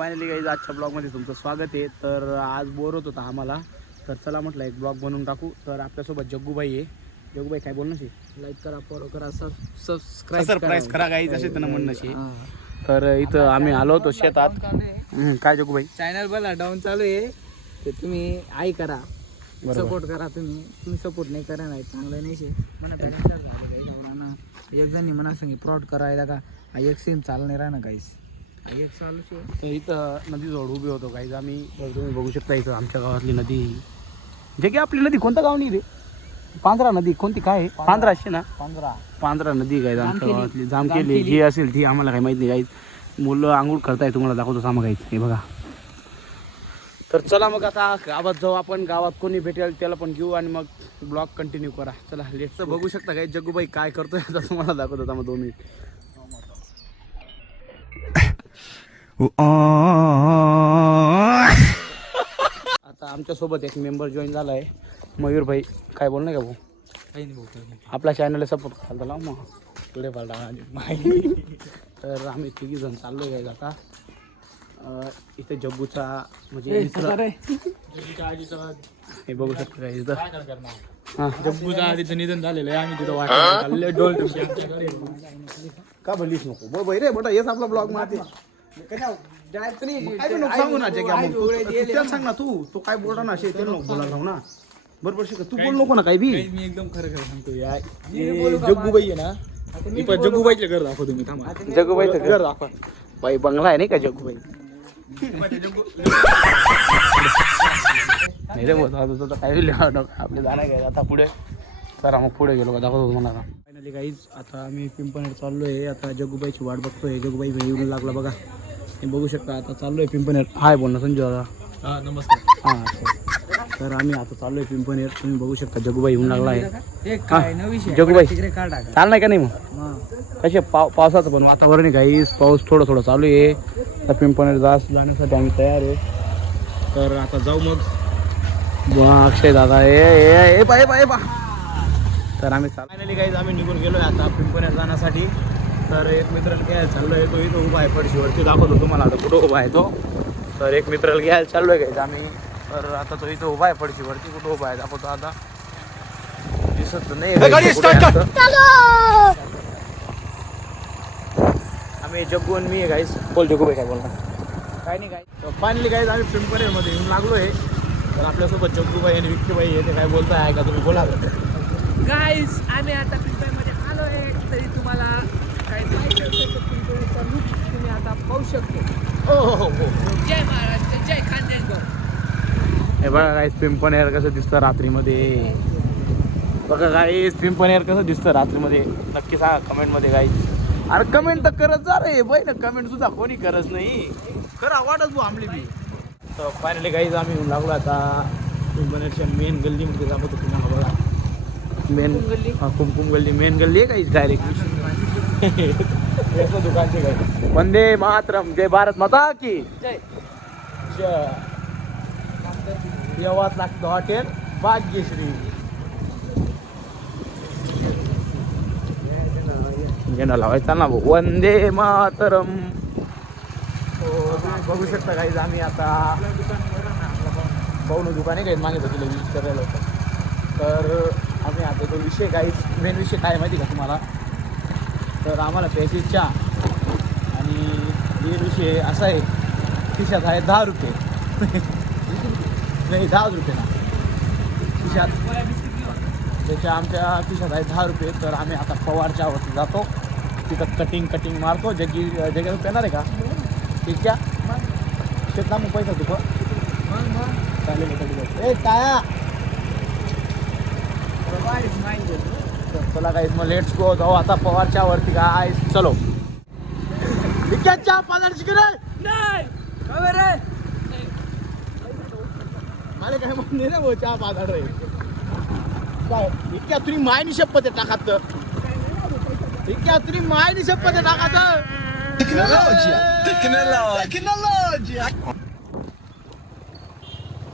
Finally guys आजच्या ब्लॉगमध्ये तुमचं स्वागत आहे. तर आज बोर होत होता आम्हाला, तर चला म्हटलं एक ब्लॉग बनवून टाकू. तर आपल्यासोबत जग्गूबाई आहे. जग्गूबाई काय बोलणं शे? लाईक करा, फॉलो करा, सरप्राईज करा गाईज असे त्यांना म्हणणं शे. तर इथं आम्ही आलो होतो शेतात. काय जग्गूबाई? चॅनल बघा डाऊन चालू आहे, ते तुम्ही आई करा, सपोर्ट करा. तुम्ही सपोर्ट नाही करा नाही चांगलं नाही शे म्हणा. एक जणी म्हणा सांगी प्रॉड करायला का एक सेम चालू नाही राहणार काहीच एक चालू शे. तर इथं नदी जवळ उभे होतो गाईज आम्ही. तर तुम्ही बघू शकता इथं आमच्या गावातली नदी. जे की आपली नदी कोणतं गाव नाही रे? पांजरा नदी कोणती काय? पांजरा असे ना, पांजरा नदी गाईज आमच्या गावातली. जामखेली जी असेल ती आम्हाला काही माहित नाही गाईज. मुलं आंघोळ करताय, तुम्हाला दाखवतो सामा गाईज. हे बघा. तर चला मग आता गावात जाऊ आपण. गावात कोणी भेटेल त्याला पण घेऊ आणि मग ब्लॉग कंटिन्यू करा. चला लेट्स. बघू शकता काय जग्गूबाई काय करतोय आता तुम्हाला दाखवतो. आता मग 2 मिनिट. आता आमच्या सोबत एक मेंबर जॉईन झाला आहे, मयूर भाई. काय बोलणार का भाऊ? काही नाही बोलतो. आपल्या चॅनलला सपोर्ट करायला लाव मग पुढे पालटा. तर आम्ही 3 जण चाललो आहे आता. इथे जग्गूचा म्हणजे हे बघू शकतो काय इथं. हां, जग्गूच्या आधीचं निधन झालेलं आहे. आम्ही तिथं वाटलं डोल का भलीच नको बाई रे बेटा. हेच आपला ब्लॉग मारते. सांगू ना जे सांग ना तू काय बोलला ना असे ते नको बोला राहू ना. बरोबर शिक तू बोल नको ना काही बी. मी एकदम खरं सांगतो यार. जग्गूबाई आहे ना, जग्गूबाईचं घर दाखव तुम्ही. थांबा, जग्गूबाईचं घर दाखवा. बाई बंगला आहे नाही का जग्गूबाई? नाही रे बोलतो काय आपले जाणार काय आता पुढे. तर मग पुढे गेलो का दाखवतो तुम्हाला. फायनली गाईज आता आम्ही पिंपणेर चाललो आहे. आता जग्गूबाईची वाट बघतोय. जग्गूबाई येऊन लागला बघा. हे बघू शकता आता चाललो आहे पिंपणेर. हाय बोल ना संजू दादा. नमस्कार. हां, तर आम्ही आता चाललो आहे पिंपणेर. तुम्ही बघू शकता जग्गूबाई येऊन लागला आहे. जग्गूबाई जग्गूबाई चाल नाही का नाही मग कसे पावसाचं पण वातावरण आहे गाईज. पाऊस थोडं थोडं चालू आहे. तर पिंपणेर जाण्यासाठी आम्ही तयार आहे. तर आता जाऊ मग. अक्षय दादा ए बाय बाय बा. तर आम्ही फायनली गाईज आम्ही निघून गेलो आहे आता पिंपणेर जाण्यासाठी. तर एक मित्राला घ्यायला चाललो आहे. तो इथं उभा आहे पडशीवरती. दाखवतो तुम्हाला आता कुठं उभा आहे तो. तर एक मित्राला घ्यायला चाललो आहे गाईज आम्ही. तर आता तो इथं उभा आहे पडशीवरती. कुठं उभा आहे दाखवतो आता. दिसत नाही आम्ही जग्गू आणि मी आहे गाईज. बोल जग्गूबाई काय बोलणार? काय नाही काय. फायनली गाईज आम्ही पिंपणेरमध्ये येऊन लागलो आहे. तर आपल्यासोबत जग्गूबाई आणि विक्कीबाई आहे. ते काय बोलताय आहे का तुम्ही बोला. गाईज आम्ही आता पिंपळमध्ये आलो आहे. तरी तुम्हाला काय माहिती असेल तर पिंपळचा लुक तुम्ही आता पाहू शकतो. हो. जय महाराष्ट्र, जय खानदेश. हे बघा गाईज पिंपणेर कसं दिसतं रात्रीमध्ये. बघा गाईज पिंपणेर कसं दिसतं रात्रीमध्ये. नक्की सांगा कमेंटमध्ये गाईज. अरे कमेंट तर करत जा रे बाई ना. कमेंट सुद्धा कोणी करत नाही. खरं आवडच भाऊ आमली बी. तर फायनली गाईज आम्ही येऊन लागलो आता पिंपणेरच्या मेन गल्लीमध्ये. दाखवतो तुम्हाला बघा. मेन कुमकुम गल्ली मेन गल्ली आहे काहीच डायरेक्ट. दुकानचे काय वंदे मातरम, जय भारत माता की जय. येवात लागतं हॉटेल भाग्यश्री. घेणं लावायचा ना भाऊ. वंदे मातरम. बघू शकता काहीच आम्ही आता पाहुणं दुकान आहे काही मागे बघितलं विजिट करायला होतं. तर आम्ही आता तो विषय काहीच मेन विषय काय माहिती का तुम्हाला? तर आम्हाला प्यायची चहा आणि मेन विषय असा आहे. खिशात आहे 10 रुपये. नाही 10 रुपये ना खिशात. त्याच्या आमच्या खिशात आहे 10 रुपये. तर आम्ही आता पवार चहावरती जातो. तिथं कटिंग मारतो. जग्गी पेणार आहे का? ठीक आहे शेतला मग पैसा तुझं चालेल. ए काय चला काहीच मग लेट्स गो. जाऊ आता पवारच्या वरती काय. चलो चहा 5 शिकले नाही मला काय म्हणणे रे भाऊ. चहा 5 रे काय इतक्या तुम्ही मायनी शपथ आहे टाकात. इतक्या तुम्ही मायनी शपथ आहे टाकात.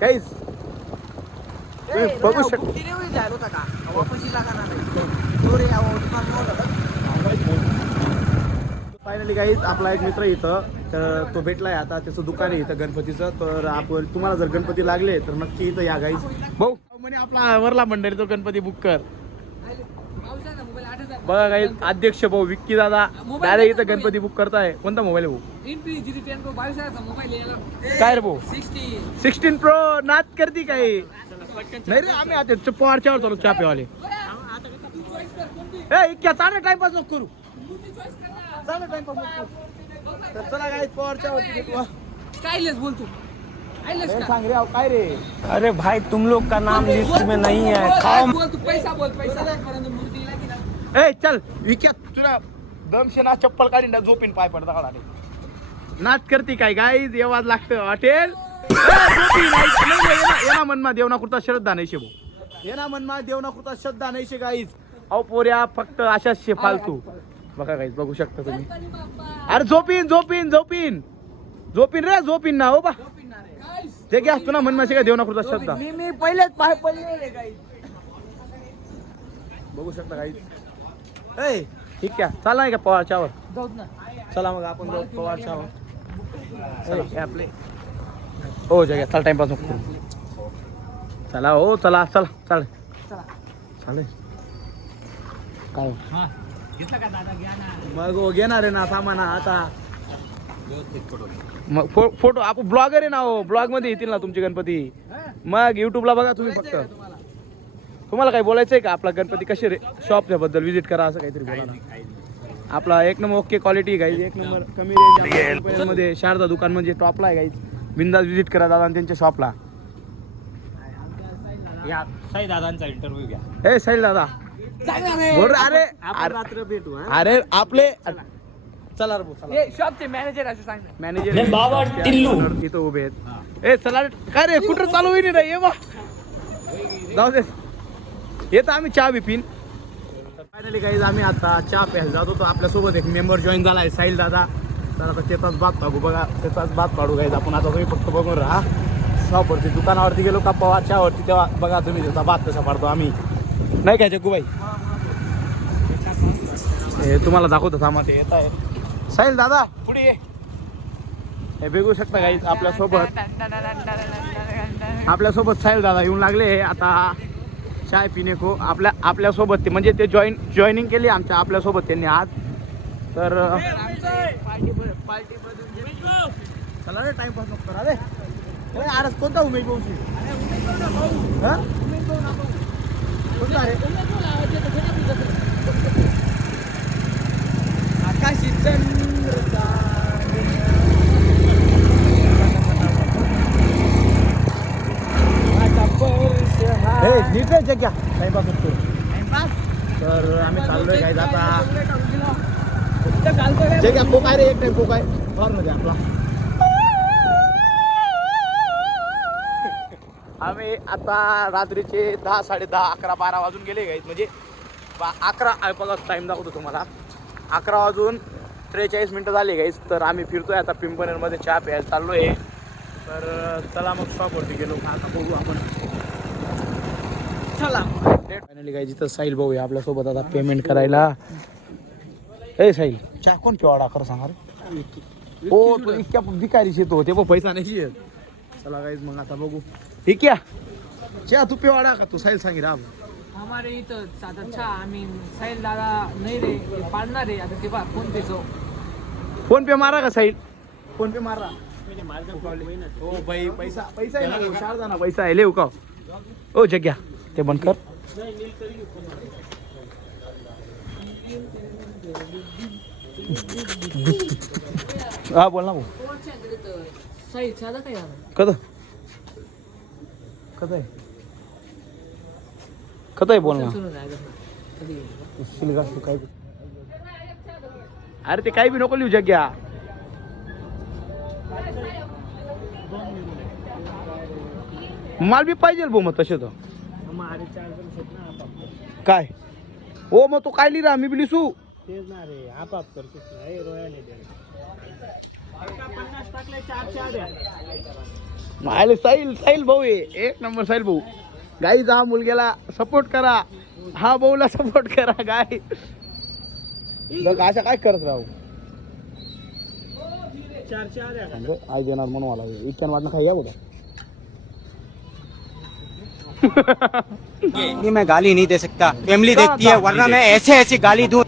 काहीच बघू शकतो. फायनली गाईज आपला एक मित्र इथं, तर तो भेटलाय आता, त्याचं दुकान आहे इथं गणपतीचं. तर आपण तुम्हाला जर गणपती लागले तर नक्की इथं या गाईज. भाऊ म्हणे आपला वरला मंडळी तो गणपती बुक कर. बघा गाईज अध्यक्ष भाऊ विक्की दादा डायरेक्ट इथं गणपती बुक करताय. कोणता मोबाईल आहे भाऊ? काय रे भाऊ? 16 प्रो नाच करती काय? नाही रे आम्ही आता पवारच्यावर चालू चहा पेवाले. इतक्या चांगला टाइमपास नको करू. चांगला टाइमपास नको करू. तर चला गाईज पवारच्या वरती काय बोलतो सांग रे काय रे. अरे भाई तुम लोग का नाम लिस्ट में नहीं है. खाओ. पैसा बोल पैसा. ए चल विक्या तुला दमशे ना चप्पल काढीन ना झोपीन पाय पडता काढा. नाच करती काय गाईज येवाज लागतं हॉटेल. येना मनमा देवना कुर्ता श्रद्धा नाही शे भाऊ. येना मनमा देवना कुर्ता श्रद्धा नाही शे गाईज. अहो पोऱ्या फक्त अशाच शे फालतू. बघा गाईज बघू शकता तुम्ही. अरे झोपीन झोपीन झोपीन झोपीन रे झोपीन ना हो बा. ते घ्या तुला मनमा शे का देवना कुर्ता श्रद्धा. मी पहिलेच पाय पडले काही बघू शकता गाईज. ए ठीक आहे चला नाही का पवारच्यावर. जाऊ ना. चला मग आपण जाऊ पवारच्यावर. आपले हो जग्या चला टाइमपास नको करू. चला हो चला चला चालेल चालेल काय मग हो घेणार आहे ना सामान आता. मग फोटो आपण ब्लॉगर आहे ना हो. ब्लॉग मध्ये येतील ना तुमचे गणपती. मग युट्यूबला बघा तुम्ही फक्त. तुम्हाला काही बोलायचं आहे का? आपला गणपती कसे रे शॉपच्या बद्दल व्हिजिट करा असं काहीतरी बोला ना. आपला एक नंबर ओके क्वालिटी गाईज. एक नंबर कमी रेंज मध्ये शारदा दुकान म्हणजे टॉपला आहे गाईज. बिंदास व्हिजिट करा दादा त्यांच्या शॉपला. साई दादांचा इंटरव्ह्यू घ्या. हे साहिल दादा बोल रे. अरे रात्र भेटू. अरे आपले चला रे चला. शॉपचे मॅनेजर असं सांग. मॅनेजर इथं उभे आहेत. ए चला काय रे कुठं चालू होईल रे. ये बा जाऊ दे. येतं आम्ही चहा बी पिन. फायनली गाईज आम्ही आता चहा प्यायला जात होतो. आपल्यासोबत एक मेंबर जॉईन झाला आहे साहिल दादा. तर आता त्याचाच बात पाडू. बघा त्याचाच बात पाडू गाईज आपण. आता तुम्ही फक्त बघून राहा. शॉपवरती दुकानावरती गेलो का पवारच्यावरती तेव्हा बघा तुम्ही त्याचा बात कसा पाडतो आम्ही. नाही काय जग्गू बाई हे तुम्हाला दाखवतो थांबा. ते येत आहे साहिल दादा पुढे ये. हे बघू शकता गाईज आपल्यासोबत साहिल दादा येऊन लागले आता चाय पिणे को. आपल्यासोबत ते म्हणजे ते जॉईनिंग केली आमच्या आपल्यासोबत त्यांनी आज. तर चला रे टाइमपास नको करा रे. अरे कोणता उमेश भाऊची कोणता रे. आकाशी चंद्र नीट आहे जग्या टाइमपास नको. तर आम्ही चाललोय काय आता जग्या पोकाय रे. एक टाइम पोकाय मध्ये आपला. आम्ही आता रात्रीचे 10, 10:30, 11, 12 वाजून गेले गाईत. म्हणजे 11 बघा टाईम दाखवतो तुम्हाला. 11 वाजून 43 मिनटं झाली गाईस. तर आम्ही फिरतोय आता पिंपनेरमध्ये चहा प्यायला चाललोय. तर चला मग शॉपवरती गेलो आता बघू आपण. चला फायनली गाईज इथं साहिल भाऊ आहे आपल्यासोबत आता पेमेंट करायला. ए साहिल चहा कोण पिवाडा खरं सांगा रे. हो तो इतक्या भिकारीच येतो ते पण पैसा नाही येत. चला गाईज मग आता बघू. ठीक आहे चहा तू पिवाडा का तू साहिल सांगी राम. हमारे इथं आता चहा आम्ही साहिल दादा नाही रे पाडणार आहे. आता ते बा फोन पेचो. फोन पे मारा का साहिल. फोन पे मारा. हो भाई पैसा पैसा आहे ना. शारदा ना पैसा आहे लेऊ का. ओ जग्या ते बंद कर. हा बोल ना भाऊ. साहिल साधा काय झालं. कद आहे कद आहे बोल ना. शिलगा तू काय. अरे ते काही बी नको लिहू जग्या. माल बी पाहिजे भाऊ मग तसे तर काय. हो मग तो काय लिहिला मी बी लिसू. साहिल साहिल भाऊ आहे एक नंबर. साहिल भाऊ गाईज हा मुलग्याला सपोर्ट करा. हा भाऊला सपोर्ट करा. गाय अशा काय करत राहू. आई देणार म्हणून मला इतक्यान वाटणं काही या कुठं ये मैं गाली नहीं दे सकता, फैमिली देखती है, वरना मैं ऐसे ऐसी गाली दूं।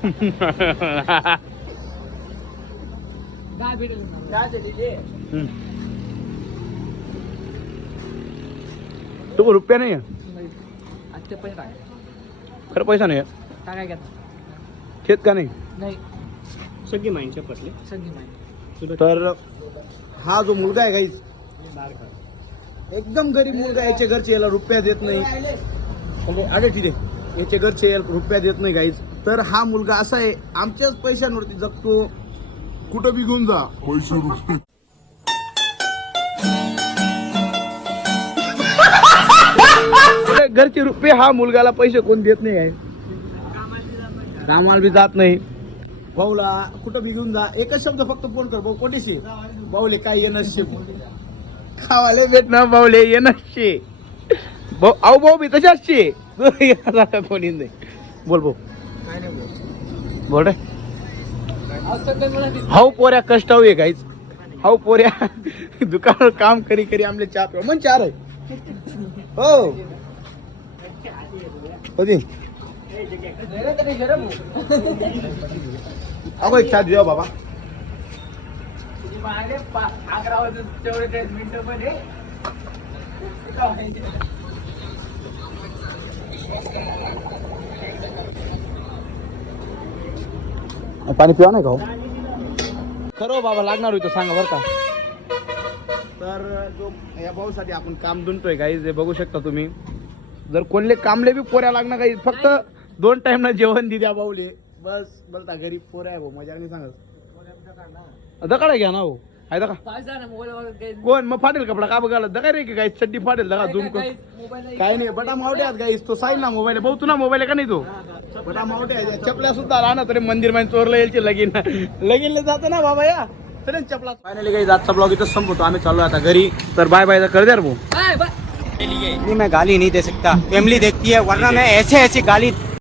तो रुपया नाही आहे आता पैसे टाक खरं पैसा नाही आहे टाकाय घेत शेत का नाही नाही सगळी माइंडच्या पटले सगळी माहिती तर हा जो मुलगा आहे गाईज एकदम गरीब मुलगा आहे. याच्या घरचे याला रुपया देत नाही. अरे ठीक आहे याच्या घरचे याला रुपया देत नाही गाईज. तर हा मुलगा असा आहे आमच्याच पैशांवरती जगतो. कुठं बी घेऊन जा पैसे रुपये घरचे रुपये हा मुलगाला पैसे कोण देत नाही आहे. कामाला बी जात नाही. भाऊला कुठं बी घेऊन जा एकच शब्द फक्त फोन कर भाऊ कोटीशी भाऊले काय येणं खावाले भेटणार भाऊले येणं भाऊ आऊ भाऊ बी तशाच शे कोणी नाही. बोल भाऊ काय नाही बोल रे. बोल हाऊ पोऱ्या कष्ट आहे काहीच. हाऊ पोऱ्या दुकानावर काम करी करी आमले चहा पिऊ मन चार आहे हो कधी अगो एक चहा देऊ बाबा. पाणी पिवा नाही का हो? खरं बाबा लागणार होतं सांगा बरं का. तर जो या भाऊसाठी आपण काम दुनतोय काही जे बघू शकता तुम्ही. जर कोणले कामले बी पोऱ्या लागणार काही फक्त 2 टाइम ना जेवण दि द्या भाऊले बस बोलता गरीब पोऱ्या आहे भाऊ मजा नाही सांगत. दकाडा घ्या ना हो आहे दका कोण मग फाटेल कपडा का बघायला दका रे की काही चड्डी फाटेल दका झूम कर काय नाही बटा मावटे आहेत गाईस. तो साईल ना मोबाईल भाऊ तुला मोबाईल का नाही तो बटा मावटे आहे. चपल्या सुद्धा राहणार तरी मंदिर मध्ये चोरला यायचे लगीन लगीनला जातं ना बाबा या तरी चपला. फायनली काही आजचा ब्लॉग इथं संपवतो. आम्ही चाललो आता घरी. तर बाय बाय कर द्या रे भाऊ. ये मैं गाली नहीं दे सकता, फैमिली देखती है, वरना मैं ऐसे ऐसी गाली